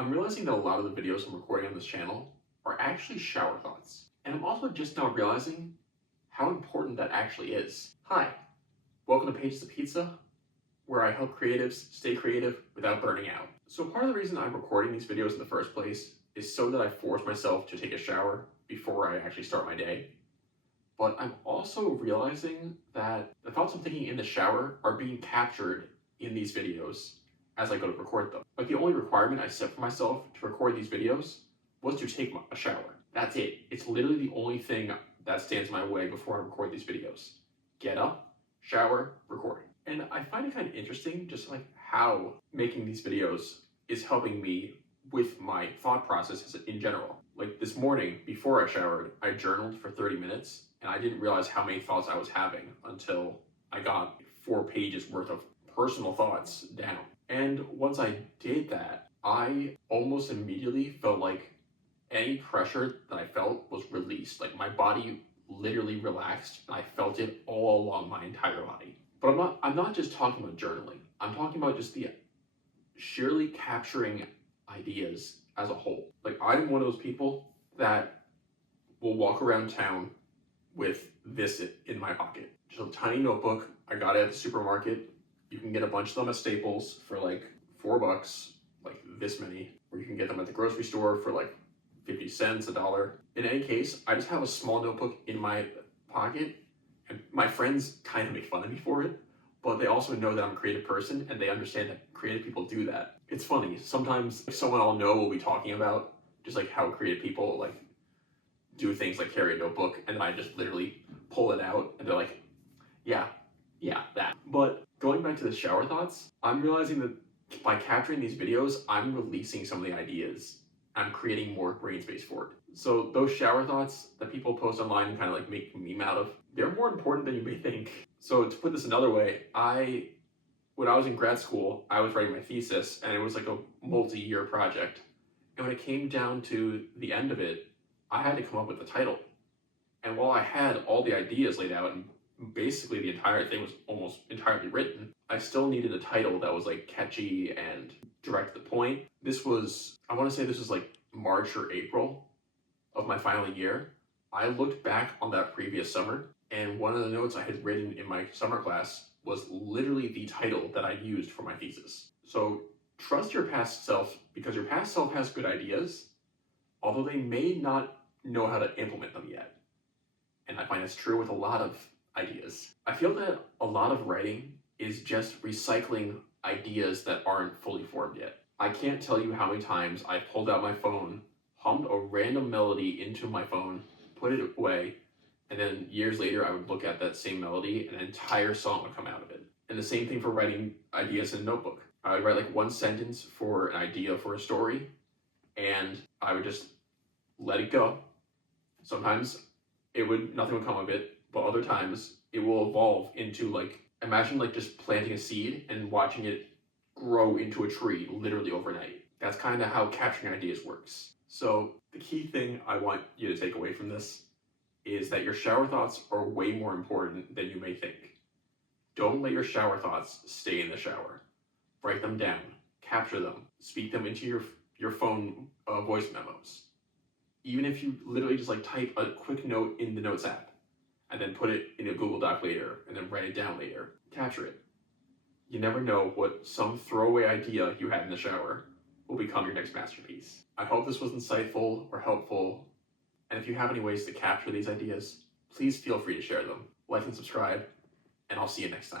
I'm realizing that a lot of the videos I'm recording on this channel are actually shower thoughts. And I'm also just now realizing how important that actually is. Hi, welcome to Pages of Pizza, where I help creatives stay creative without burning out. So part of the reason I'm recording these videos in the first place is so that I force myself to take a shower before I actually start my day. But I'm also realizing that the thoughts I'm thinking in the shower are being captured in these videos as I go to record them. Like the only requirement I set for myself to record these videos was to take a shower. That's it. It's literally the only thing that stands in my way before I record these videos. Get up, shower, record. And I find it kind of interesting just like how making these videos is helping me with my thought processes in general. Like this morning, before I showered, I journaled for 30 minutes and I didn't realize how many thoughts I was having until I got 4 pages worth of personal thoughts down. And once I did that, I almost immediately felt like any pressure that I felt was released. Like my body literally relaxed and I felt it all along my entire body. But I'm not just talking about journaling. I'm talking about just the sheerly capturing ideas as a whole. Like I'm one of those people that will walk around town with this in my pocket. Just a tiny notebook. I got it at the supermarket. You can get a bunch of them at Staples for like $4, like this many, or you can get them at the grocery store for like 50 cents, $1. In any case, I just have a small notebook in my pocket, and my friends kind of make fun of me for it, but they also know that I'm a creative person and they understand that creative people do that. It's funny, sometimes someone I'll know will be talking about just like how creative people like do things like carry a notebook, and then I just literally pull it out and they're like, yeah, that. But going back to the shower thoughts, I'm realizing that by capturing these videos, I'm releasing some of the ideas. I'm creating more brain space for it. So those shower thoughts that people post online and kind of like make a meme out of, they're more important than you may think. So to put this another way, when I was in grad school, I was writing my thesis and it was like a multi-year project. And when it came down to the end of it, I had to come up with a title. And while I had all the ideas laid out and basically the entire thing was almost entirely written, I still needed a title that was like catchy and direct to the point. I want to say this was like March or April of my final year. I looked back on that previous summer, and one of the notes I had written in my summer class was literally the title that I used for my thesis. So trust your past self, because your past self has good ideas, although they may not know how to implement them yet. And I find it's true with a lot of ideas. I feel that a lot of writing is just recycling ideas that aren't fully formed yet. I can't tell you how many times I pulled out my phone, hummed a random melody into my phone, put it away, and then years later I would look at that same melody and an entire song would come out of it. And the same thing for writing ideas in a notebook. I would write like one sentence for an idea for a story, and I would just let it go. Sometimes nothing would come of it, but other times it will evolve into like, imagine like just planting a seed and watching it grow into a tree literally overnight. That's kind of how capturing ideas works. So the key thing I want you to take away from this is that your shower thoughts are way more important than you may think. Don't let your shower thoughts stay in the shower. Write them down, capture them, speak them into your phone voice memos. Even if you literally just like type a quick note in the Notes app and then put it in a Google Doc later and then write it down later, capture it. You never know what some throwaway idea you had in the shower will become your next masterpiece. I hope this was insightful or helpful. And if you have any ways to capture these ideas, please feel free to share them. Like and subscribe, and I'll see you next time.